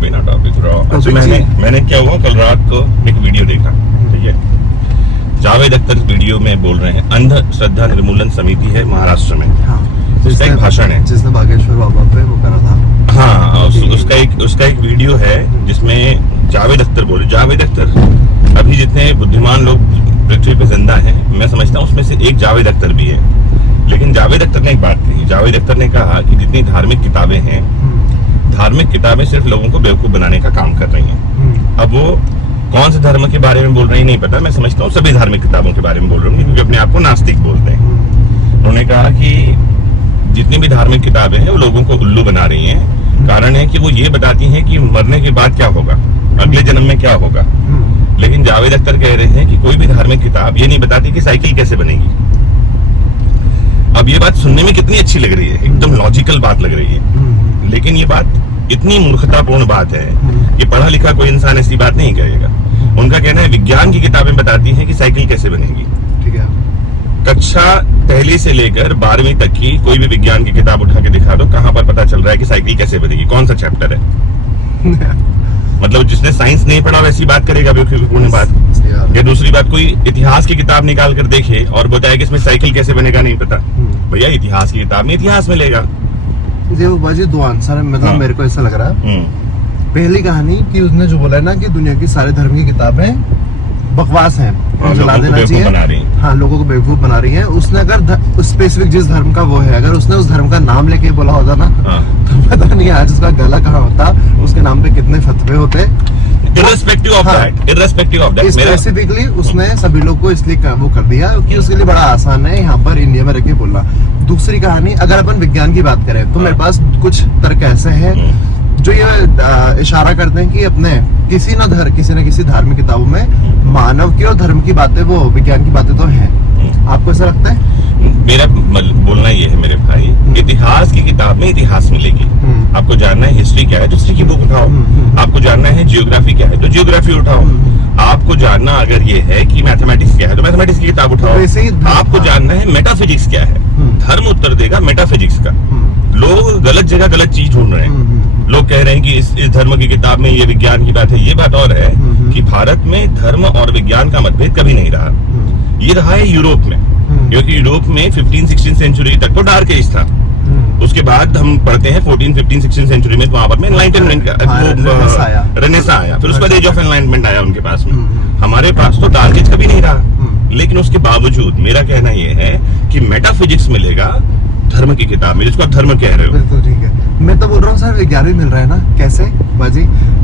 बिना टॉपिक अच्छा मैंने क्या हुआ कल रात को एक वीडियो देखा, ठीक है। जावेद अख्तर वीडियो में बोल रहे हैं अंध श्रद्धा निर्मूलन समिति है महाराष्ट्र में, उसका एक भाषण है जिसने बागेश्वर बाबा पे वो करा था। हाँ, उसका एक वीडियो है जिसमें जावेद अख्तर बोले, जावेद अख्तर अभी जितने बुद्धिमान लोग पृथ्वी पे जिंदा हैं, मैं समझता हूँ उसमें से एक जावेद अख्तर भी है। लेकिन जावेद अख्तर ने एक बात कही, जावेद अख्तर ने कहा कि जितनी धार्मिक किताबें हैं, धार्मिक किताबें सिर्फ लोगों को बेवकूफ बनाने का काम कर रही हैं। अब वो कौन से धर्म के बारे में बोल रहे हैं नहीं पता, मैं समझता हूँ सभी धार्मिक किताबों के बारे में बोल रहे हैं क्योंकि अपने आप को नास्तिक बोलते हैं। उन्होंने कहा कि जितनी भी धार्मिक किताबें हैं वो लोगों को उल्लू बना रही हैं। कारण है कि वो ये बताती हैं कि मरने के बाद क्या होगा, अगले जन्म में क्या होगा। लेकिन जावेद अख्तर कह रहे हैं कि कोई भी धार्मिक किताब ये नहीं बताती कि साइकिल कैसे बनेगी। अब ये बात सुनने में कितनी अच्छी लग रही है, एकदम लॉजिकल बात लग रही है, लेकिन ये बात इतनी मूर्खतापूर्ण बात है कि पढ़ा लिखा कोई इंसान ऐसी बात नहीं कहेगा। उनका कहना है विज्ञान की किताबें बताती हैं कि साइकिल कैसे बनेगी। ठीक है, कक्षा पहली से लेकर 12वीं तक की कोई भी विज्ञान की किताब उठा के दिखा दो, कहाँ पर पता चल रहा है कि साइकिल कैसे बनेगी, कौन सा चैप्टर है। मतलब जिसने साइंस नहीं पढ़ा वैसी बात करेगा बेवकूफपूर्ण बात। या दूसरी बात, कोई इतिहास की किताब निकाल कर देखे और बताए कि इसमें साइकिल कैसे बनेगा, नहीं पता। भैया इतिहास की किताब में इतिहास मिलेगा। बाजी दो आंसर है, मतलब मेरे को ऐसा लग रहा है। पहली कहानी कि उसने जो बोला है ना कि दुनिया की सारे धर्म की किताबें बकवास हैं, जला देना चाहिए। हाँ, लोगों को बेवकूफ बना रही है। उसने अगर स्पेसिफिक जिस धर्म का वो है, अगर उसने उस धर्म का नाम लेके बोला होता ना, तो पता नहीं आज उसका गला कहाँ होता, उसके नाम पे कितने फतवे होते। Irrespective of that, स्पेसिफिकली उसने सभी लोग को इसलिए वो कर दिया कि उसके लिए बड़ा आसान है यहाँ पर इंडिया में रह के बोलना। दूसरी कहानी, अगर अपन विज्ञान की बात करें तो मेरे पास कुछ तर्क ऐसे हैं जो ये इशारा करते हैं कि अपने किसी न किसी धार्मिक किताबों में मानव की और धर्म की बातें, वो विज्ञान की बातें तो हैं। आपको ऐसा लगता है? मेरा बोलना ये है मेरे भाई, इतिहास की किताब में इतिहास मिलेगी। आपको जानना है हिस्ट्री क्या है तो हिस्ट्री की बुक उठाओ। आपको जानना है जियोग्राफी क्या है तो जियोग्राफी उठाओ। आपको जानना अगर ये है कि मैथमेटिक्स क्या है तो मैथमेटिक्स की किताब उठाओ। आपको जानना है मेटाफिजिक्स क्या है, धर्म उत्तर देगा मेटाफिजिक्स का। लोग गलत जगह गलत चीज ढूंढ रहे हैं। लोग कह रहे हैं कि इस धर्म की किताब में ये विज्ञान की बात है। ये बात और है कि भारत में धर्म और विज्ञान का मतभेद कभी नहीं रहा। ये रहा है यूरोप में, क्योंकि यूरोप में 15-16 सेंचुरी तक तो डार्क एज था। उसके बाद हम पढ़ते हैं 14-15-16 सेंचुरी में वहां पर में एनलाइटनमेंट का रेनेसां आया, फिर उसके बाद एज ऑफ एनलाइटमेंट आया उनके पास में। हमारे पास तो डार्क एज कभी नहीं रहा। लेकिन उसके बावजूद मेरा कहना यह है कि मेटाफिजिक्स मिलेगा धर्म की किताब में, जिसको आप धर्म कह रहे हो। बिल्कुल ठीक है, मैं तो बोल रहा हूँ सर विज्ञान भी मिल रहा है ना। कैसे बाजी?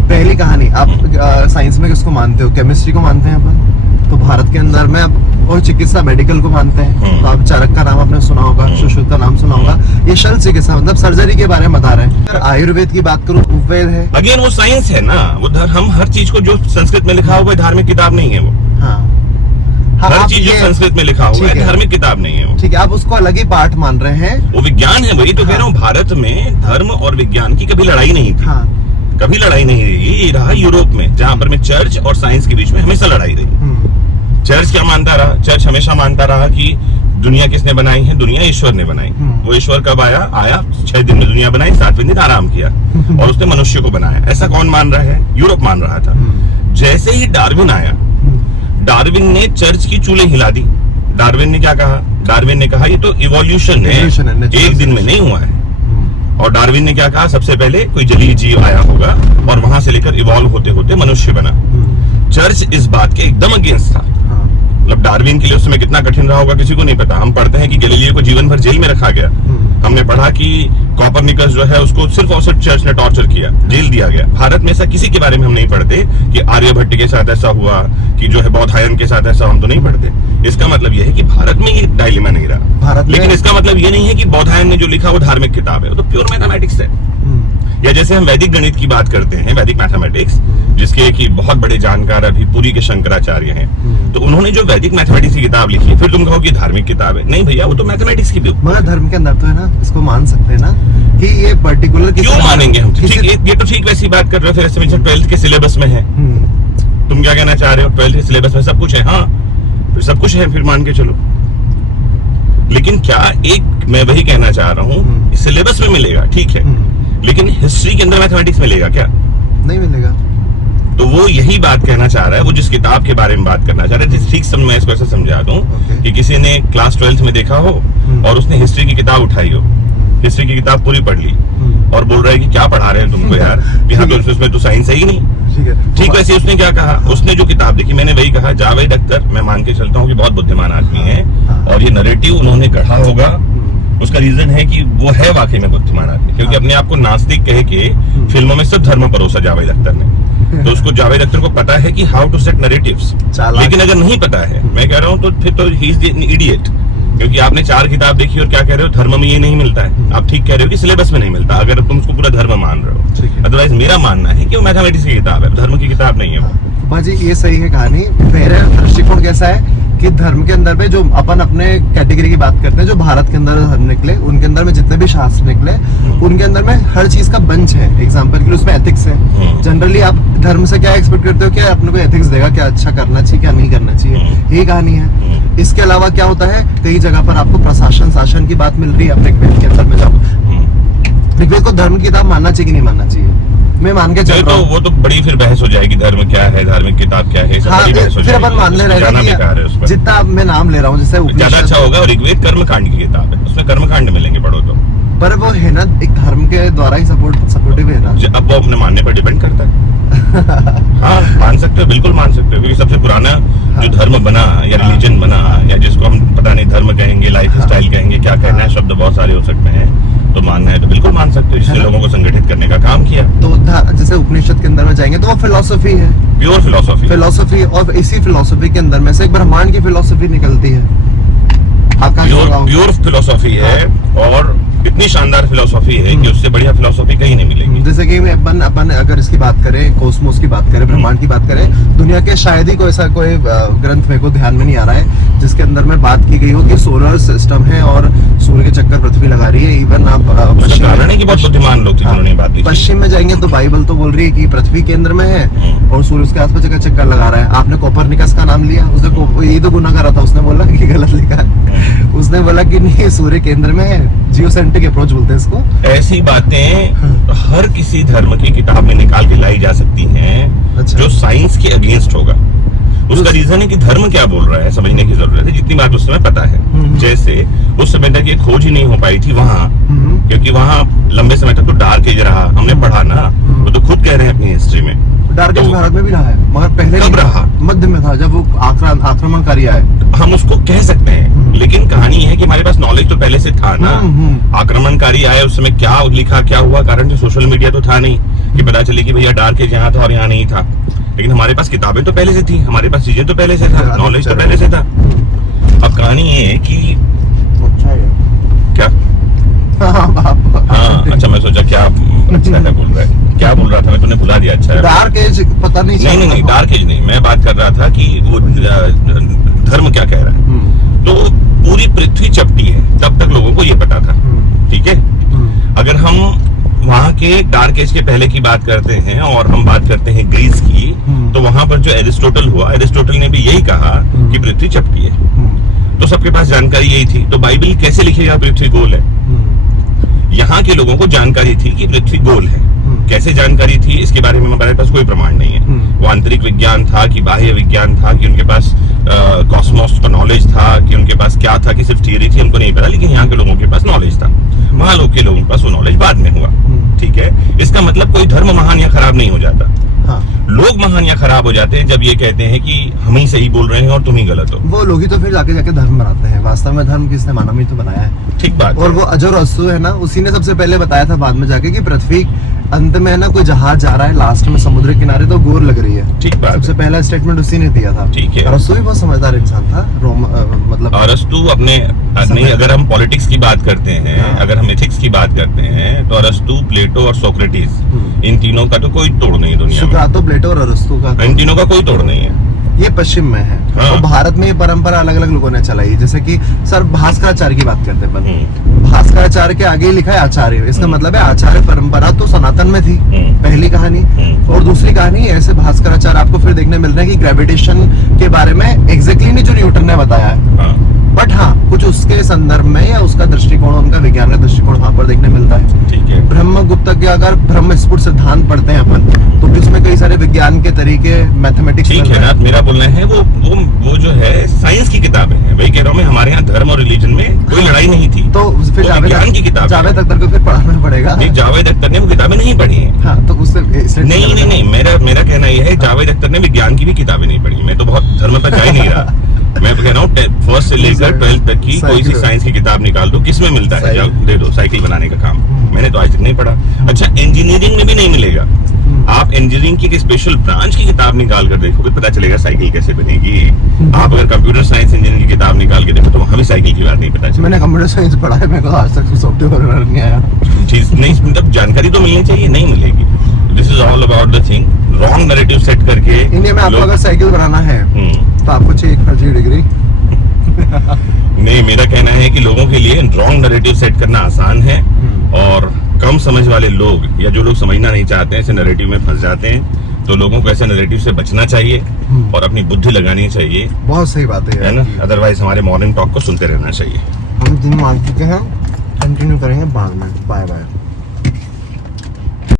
पहली कहानी, आप साइंस में किसको मानते हो? केमिस्ट्री को मानते हैं अपन। तो भारत के अंदर में और चिकित्सा मेडिकल को मानते हैं। तो आप चारक का नाम आपने सुना होगा, सुश्रुत का नाम सुना होगा। ये शल्य चिकित्सा मतलब सर्जरी के बारे में बता रहे हैं। आयुर्वेद की बात करूँ, उपवेद है। अगेन वो साइंस है ना, वो हम हर चीज को जो संस्कृत में लिखा हुआ है धार्मिक किताब नहीं है वो। हर चीज जो संस्कृत में लिखा हुआ है धार्मिक किताब नहीं है वो। ठीक है, आप उसको अलग ही पार्ट मान रहे हैं। वो विज्ञान है, वही तो कह रहा हूँ। भारत में धर्म और विज्ञान की कभी लड़ाई नहीं थी। कभी लड़ाई नहीं रही। ये रहा यूरोप में, जहाँ पर में चर्च और साइंस के बीच में हमेशा लड़ाई रही। चर्च क्या मानता रहा? चर्च हमेशा मानता रहा कि दुनिया किसने बनाई है? दुनिया ईश्वर ने बनाई। वो ईश्वर कब आया 6 दिन में दुनिया बनाई, 7वें दिन आराम किया और उसने मनुष्य को बनाया। ऐसा कौन मान रहा है? यूरोप मान रहा था। जैसे ही डार्विन आया, डार्विन ने चर्च की चूल्हे हिला दी। डार्विन ने क्या कहा? डार्विन ने कहा ये तो इवोल्यूशन है, एक दिन में नहीं हुआ है। और डार्विन ने क्या कहा? सबसे पहले कोई जलीय जीव आया होगा और वहां से लेकर इवॉल्व होते होते मनुष्य बना। चर्च इस बात के एकदम अगेंस्ट था। मतलब डार्विन के लिए उस समय कितना कठिन रहा होगा किसी को नहीं पता। हम पढ़ते हैं कि गैलीलियो को जीवन भर जेल में रखा गया। हमने पढ़ा कि कॉपरनिकस जो है उसको सिर्फ और सिर्फ चर्च ने टॉर्चर किया, जेल दिया गया। भारत में ऐसा किसी के बारे में हम नहीं पढ़ते कि आर्यभट्ट के साथ ऐसा हुआ, कि जो है बौधायन के साथ ऐसा, हम तो नहीं पढ़ते। इसका मतलब यह है कि भारत में ये डायलेमा नहीं रहा। लेकिन इसका मतलब ये नहीं है कि बौधायन ने जो लिखा वो धार्मिक किताब है, वो तो प्योर मैथमेटिक्स है। या जैसे हम वैदिक गणित की बात करते हैं, वैदिक मैथमेटिक्स, जिसके की बहुत बड़े जानकार अभी पुरी के शंकराचार्य हैं, तो उन्होंने जो वैदिक मैथमेटिक्स की किताब लिखी है, फिर तुम कहो कि धार्मिक किताब है। नहीं भैया, वो तो मैथमेटिक्स की बुक। मगर धर्म के अंदर तो है ना, इसको मान सकते हैं ना कि ये पर्टिकुलर। क्यों मानेंगे हम? ठीक, ये तो ठीक वैसी बात कर रहे हो। फिर ऐसे 12th के सिलेबस में है। तुम क्या कहना चाह रहे हो? 12th के सिलेबस में सब कुछ है। हाँ, फिर सब कुछ है, फिर मान के चलो। लेकिन क्या एक मैं वही कहना चाह रहा हूँ, सिलेबस में मिलेगा ठीक है, लेकिन हिस्ट्री के अंदर मैथमेटिक्स मिलेगा क्या? नहीं मिलेगा। तो वो यही बात कहना चाह रहा है, वो जिस किताब के बारे में बात करना चाह रहा है, ठीक समझ मैं इसको ऐसे समझा दूं कि किसी ने क्लास 12th में देखा हो और उसने हिस्ट्री की किताब उठाई हो, हिस्ट्री की किताब पूरी पढ़ ली और बोल रहा है कि क्या पढ़ा रहे हैं तुमको यार, यहाँ तो उसमें तो साइंस है ही नहीं। ठीक वैसे उसने क्या कहा, उसने जो किताब देखी, मैंने वही कहा, जावेद अख्तर मैं मान के चलता हूँ कि बहुत बुद्धिमान आदमी है और ये नैरेटिव उन्होंने गढ़ा होगा, उसका रीजन है कि वो है वाकई में बुद्धिमान आदमी, क्योंकि अपने आप को नास्तिक कह के फिल्मों में सब धर्म परोसा जावेद अख्तर ने। तो उसको जावेद अख्तर को पता है कि हाउ टू सेट नैरेटिव्स, लेकिन अगर नहीं पता है, मैं कह रहा हूँ तो फिर तो ही इज एन इडियट, क्योंकि आपने 4 किताब देखी और क्या कह रहे हो, धर्म में ये नहीं मिलता है। आप ठीक कह रहे हो कि सिलेबस में नहीं मिलता, अगर तुम उसको पूरा धर्म मान रहे हो। अदरवाइज मेरा मानना है कि वो मैथमेटिक्स की किताब है, धर्म की किताब नहीं है वो। बाजी ये सही है कहानी। मेरा दृष्टिकोण कैसा है कि धर्म के अंदर में जो अपन अपने कैटेगरी की बात करते हैं, जो भारत के अंदर धर्म निकले, उनके अंदर में जितने भी शास्त्र निकले, उनके अंदर में हर चीज का बंच है। एग्जाम्पल के लिए उसमें एथिक्स है। जनरली आप धर्म से क्या एक्सपेक्ट करते हो कि अपने को एथिक्स देगा, क्या अच्छा करना चाहिए क्या नहीं करना चाहिए, यही कहानी है। इसके अलावा क्या होता है, कई जगह पर आपको प्रशासन शासन की बात मिल रही है। अपने ऋग्वेद के अंदर में जाओ, ऋग्वेद को धर्म की किताब मानना चाहिए कि नहीं मानना चाहिए, मैं मान के चल रहा हूं। वो तो बड़ी फिर बहस हो जाएगी, धर्म क्या है, धार्मिक किताब क्या है, हाँ, फिर अपन मानने रहेगा जितना मैं नाम ले रहा हूँ, जैसे ज्यादा अच्छा होगा। और ऋग्वेद कर्मकांड की किताब है, उसमें कर्मकांड मिलेंगे पढ़ो तो, पर वो है ना एक धर्म के द्वारा ही सपोर्टिव है ना। अब वो अपने मानने पर डिपेंड करता है। हाँ मान सकते हो, बिल्कुल मान सकते हो, क्योंकि सबसे पुराना जो धर्म बना या रिलीजन बना, या जिसको हम पता नहीं धर्म कहेंगे, लाइफ स्टाइल कहेंगे, क्या कहना है, शब्द बहुत सारे हो सकते हैं, तो मानना है तो बिल्कुल मान सकते हो, जिससे लोगों को संगठित करने का काम किया। तो जैसे उपनिषद के अंदर में जाएंगे तो वो फिलोसफी है, प्योर फिलोसफी, और इसी फिलोसफी के अंदर में से एक ब्रह्मांड की फिलोसफी निकलती है, प्योर फिलोसफी है, और इतनी शानदार फिलोसफी है कि उससे बढ़िया फिलोसफी कहीं नहीं मिलेगी। जैसे कि अपन अगर इसकी बात करें, कोस्मोस की बात करें, ब्रह्मांड की बात करें, दुनिया के शायद ही कोई ऐसा कोई ग्रंथ मेरे को ध्यान में नहीं आ रहा है जिसके अंदर में बात की गई हो कि सोलर सिस्टम है और सूर्य के चक्कर पृथ्वी लगा रही है। इवन आप कारण है कि बहुत बुद्धिमान लोग थे जिन्होंने बात की। पश्चिम में जाएंगे तो बाइबल तो बोल रही है कि पृथ्वी केंद्र में है और सूर्य उसके आसपास चक्कर लगा रहा है। आपने कोपरनिकस का नाम लिया, उसने ये तो गुनाह करा था, उसने बोला कि गलत लिखा, उसने बोला कि नहीं सूर्य केंद्र में है, जियोसेंट्रिक अप्रोच बोलते हैं इसको। ऐसी बातें हर किसी धर्म की किताब में निकाल के लाई जा सकती हैं, अच्छा। जो साइंस के अगेंस्ट होगा। उसका रीजन है कि धर्म क्या बोल रहा है समझने की जरूरत है, जितनी बात उस समय पता है। जैसे उस समय तक ये खोज ही नहीं हो पाई थी वहाँ, क्योंकि वहाँ लंबे समय तक तो डार्क एज रहा, हमने पढ़ा ना, वो तो खुद कह रहे हैं अपनी हिस्ट्री में। डार्क एज भारत में भी रहा है, मगर पहले कब रहा? मध्य में था, जब वो आक्रमणकारी आए। हम उसको कह सकते हैं, लेकिन कहानी है कि हमारे पास नॉलेज तो पहले से था ना। आक्रमणकारी आए, उस समय क्या लिखा क्या हुआ, कारण जो सोशल मीडिया तो था नहीं कि पता चले कि भैया डार्क एज यहाँ था और यहाँ नहीं था, लेकिन हमारे पास किताबें तो पहले से थी, हमारे पास चीजें तो पहले से था, नॉलेज तो पहले से था। अब कहानी ये है कि क्या, हाँ अच्छा, मैं सोचा क्या अच्छा है बोल रहा है, क्या बोल रहा था मैं, तूने बुला दिया। अच्छा डार्क एज पता नहीं, नहीं डार्क एज नहीं, मैं बात कर रहा था कि वो धर्म क्या कह रहा है। तो पूरी पृथ्वी चपटी है, तब तक लोगों को ये पता था, ठीक है। अगर हम वहाँ के डार्क एज के पहले की बात करते हैं और हम बात करते हैं ग्रीस की, तो वहां पर जो एरिस्टोटल हुआ, एरिस्टोटल ने भी यही कहा कि पृथ्वी चपटी है, तो सबके पास जानकारी यही थी। तो बाइबल कैसे लिखेगा पृथ्वी गोल है? यहाँ के लोगों को जानकारी थी कि पृथ्वी गोल है। कैसे जानकारी थी इसके बारे में हमारे पास कोई प्रमाण नहीं है। वो आंतरिक विज्ञान था कि बाह्य विज्ञान था, कि उनके पास कॉस्मोस का नॉलेज था, कि उनके पास क्या था, कि सिर्फ थियरी थी, हमको नहीं पता, लेकिन यहाँ के लोगों के पास नॉलेज था। वहाँ लोग के लोगों के पास वो नॉलेज बाद में हुआ, ठीक है। इसका मतलब कोई धर्म महान या खराब नहीं हो जाता। हाँ। लोग महान या खराब हो जाते हैं जब ये कहते हैं कि हम ही सही बोल रहे हैं और तुम ही गलत हो। वो लोग ही तो फिर जाके धर्म बनाते हैं। वास्तव में धर्म किसने मानव ही तो बनाया है, ठीक बात। और वो अजर अस्तु है ना, उसी ने सबसे पहले बताया था बाद में जाके कि पृथ्वी अंत में है ना कोई जहाज जा रहा है, लास्ट में समुद्र किनारे तो गोर लग रही है। ठीक बात, सबसे पहला स्टेटमेंट उसी ने दिया था। ठीक है। अरस्तु भी बहुत समझदार इंसान था, मतलब अरस्तु अपने नहीं, अगर हम पॉलिटिक्स की बात करते हैं, अगर हम एथिक्स की बात करते हैं, तो अरस्तु, प्लेटो और सोक्रेटिस, इन तीनों का तो कोई तोड़ नहीं दुनिया में। सुकरातो, प्लेटो और अरस्तु का, इन तीनों का कोई तोड़ नहीं है। ये पश्चिम में है। हाँ। और भारत में ये परंपरा अलग अलग लोगों ने चलाई, जैसे कि सर भास्कराचार्य की बात करते हैं। भास्कराचार्य के आगे ही लिखा है आचार्य, इसका मतलब है आचार्य परंपरा तो सनातन में थी, पहली कहानी। और दूसरी कहानी ऐसे भास्कराचार्य आपको फिर देखने मिल रहा है कि ग्रेविटेशन के बारे में एग्जैक्टली नहीं जो न्यूटन ने बताया है, बट हाँ कुछ उसके संदर्भ में या उसका दृष्टिकोण, उनका विज्ञान का दृष्टिकोण वहां पर देखने मिलता है। ठीक है। ब्रह्मगुप्त के अगर ब्रह्म स्फुट सिद्धांत पढ़ते हैं अपन, तो भी तरीके मैथमेटिक्स ठीक है ना, मेरा बोलना है वो जो है साइंस की किताब है, वही कह रहा हूँ मैं। हमारे यहाँ धर्म और रिलीजन में कोई लड़ाई नहीं थी, तो फिर विज्ञान की किताब जावेद अख्तर को फिर पढ़ाना पड़ेगा। नहीं, जावेद अख्तर ने वो किताबें नहीं पढ़ी है। हाँ, तो उससे नहीं, मेरा कहना यह है, जावेद अख्तर ने विज्ञान की भी किताबें नहीं पढ़ी। मैं तो बहुत धर्म पर जा ही नहीं रहा। मैं कह रहा हूँ फर्स्ट से लेकर 12th तक की कोई सी साइंस की किताब निकाल दो, किसमें मिलता है, जाओ दे दो, साइकिल बनाने का काम। मैंने तो आज तक नहीं पढ़ा। अच्छा, इंजीनियरिंग में भी नहीं मिलेगा। आप इंजीनियरिंग की स्पेशल ब्रांच की किताब निकाल कर देखोगे, पता चलेगा साइकिल कैसे बनेगी। आप अगर कंप्यूटर साइंस इंजीनियरिंग की किताब निकाल के देखो तो वहां भी साइकिल की बात नहीं पता चलेगी। मैंने कंप्यूटर साइंस पढ़ा है, मेरे को आज तक सॉफ्टवेयर नहीं आया। चीज नहीं, मतलब जानकारी तो मिलनी चाहिए, नहीं मिलेगी। This is all about the thing, wrong narrative set करके। इंडिया में आपको अगर साइकिल बनाना है तो आपको चाहिए 1 फर्जी डिग्री। नहीं, मेरा कहना है कि लोगों के लिए रॉन्ग नैरेटिव सेट करना आसान है, और कम समझ वाले लोग या जो लोग समझना नहीं चाहते हैं ऐसे नैरेटिव में फंस जाते हैं। तो लोगों को ऐसे नैरेटिव से बचना चाहिए और अपनी बुद्धि लगानी चाहिए। बहुत सही बात है ना, अदरवाइज हमारे मॉर्निंग टॉक को सुनते रहना चाहिए। हम दिन मान चुके हैं, कंटिन्यू करेंगे बाद में। Bye bye.